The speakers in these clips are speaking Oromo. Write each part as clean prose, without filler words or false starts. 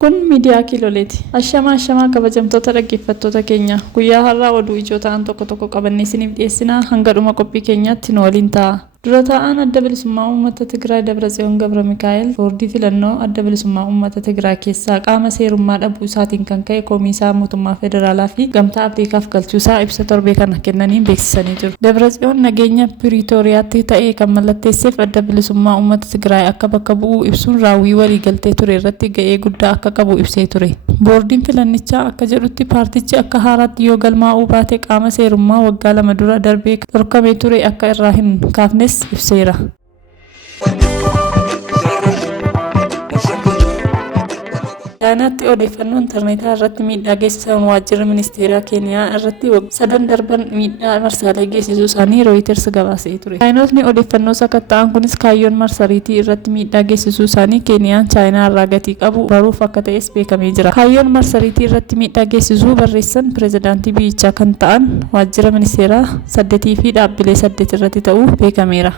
Kun miidiyaa Kiiloleeti. Ashamaa kabajamtoota dhaggeeffattoota keenya. Guyyaa har'aa oduu ijoo ta'an tokko qabannee isiniif dhiyeessina. Hanga dhuma qophii keenyaatti nu waliin ta'a. Dura taa'aan adda bilisummaa uummata Tigraay Dabratsiyoon Gabra Mikaa'el boordii filannoo adda bilisummaa uummata Tigraay keessaa qaama seerummaa dhabuu isaatiin kan ka'e koomiisaa mootummaa federaalaa fi gamtaa Afriikaaf galchuusaa ibsa torbee kana kennaniin beeksisanii jiru. Dabratsiyoon nageenya Piriitooriyaatti ta'ee kan mallatteesseef adda bilisummaa uummata Tigraay akka bakka bu'uu ibsuun raawwii waliigaltee ture irratti ga'ee guddaa akka qabu ibsee ture. Boordiin filannichaa akka jedhutti paartichi akka haaraatti yoo galmaa'uu baate qaama seerummaa waggaa 2 dura darbee dhorkamee ture akka irraa hin kaafnes ibseera. Chaayinaatti odeeffannoo intarneetaa irratti miidhaa geessisan waajjira ministeeraa Keeniyaa irratti sadan darban miidhaa marsaalee geessisuu isaanii Reuters gabaasee ture. Chaayinootni odeeffannoo sakatta'an kunis kaayyoon marsariitii irratti miidhaa geessisuu isaanii Keeniyaan Chaayinaa irraa gatii qabu baruuf akka ta'es beekamee jira. Kaayyoon marsariitii irratti miidhaa geessisuu barreessan pireezidaantii biyyichaa kan ta'an waajjira ministeeraa 8 fi dhaabbilee 8 irratti ta'uu beekameera.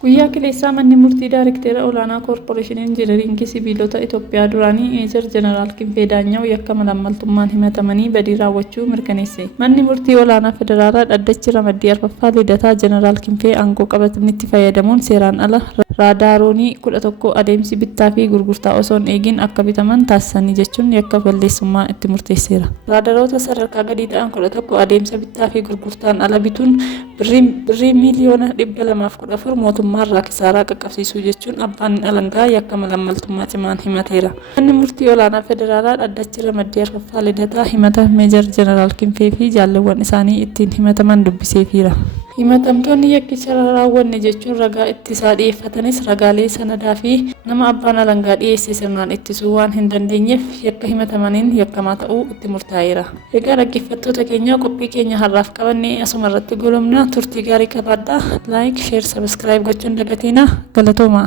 Guyyaa Kileessaa manni murtii Daayirektara olaanaa Koorporeeshinii Injiinaringii Sibiilota Itoophiyaa duraanii Meejar Jeneraal Kinfee Daanyaw yakka malaammaltummaan himatamanii badii raawwachuu mirkaneesse. Manni murtii olaanaa federaalaa dhaddachi ramaddii arfaffaa lidataa Jeneraal Kinfee aangoo qabatanitti fayyadamuun seeraan ala raadaaroonii 11 adeemsi bittaa fi gurgurtaa osoo hin eegin akka bitaman taasisanii jechuun yakka balleessummaa itti murteesseera. Raadaaroota sadarkaa gadii ta'an 11 adeemsa bittaa fi gurgurtaan ala bituun birrii miliyoona 214 mootummaa irraa kisaaraa qaqqabsiisuu jechuun abbaan alangaa yakka malaammaltummaa cimaan himateera. Manni murtii olaanaa federaalaa dhaddachi ramaddii arfaffaa lidataa himata Meejar Jeneraal Kinfee fi jaalawwan isaanii ittiin himataman dubbiseefiira. Himatamtoonni yakkicha raawwanne jechuun ragaa ittisaa dhiyeeffatanis ragaalee sanadaa fi nama abbaan alangaa dhiyeesse sirnaan ittisuu waan hin dandeenyeef yakka himatamaniin yakkamaa ta'uu itti murtaa'eera. Egaa dhaggeeffattoota keenya qophii keenya har'aaf qabannee asuma irratti goolabna. Turtii gaarii qabaadhaa. Like, share, subscribe gochuun dagatina. Galatoomaa.